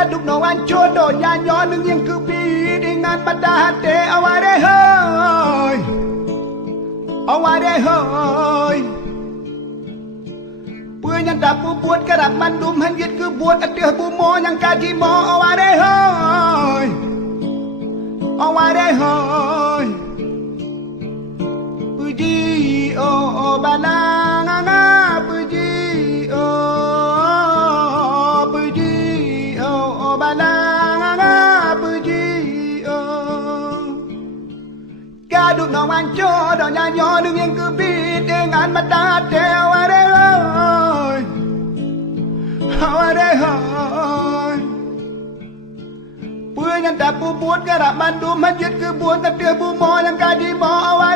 Kaduk no anco do nyanyo nung yang kebi dengan mata hati aware hoy aware hoy Punya dapu buat kerap mandum hanjit ke buat adeh bumo yang kaji mo aware hoy aware hoy Puji oh balanga puji balanga puji Kaduk no anco do nyanyo nung yang kebi dengan mata hati aware hoy aware hoy Punya dapu buat kerap mandum hanjit ke buat adeh bumo yang kaji mo aware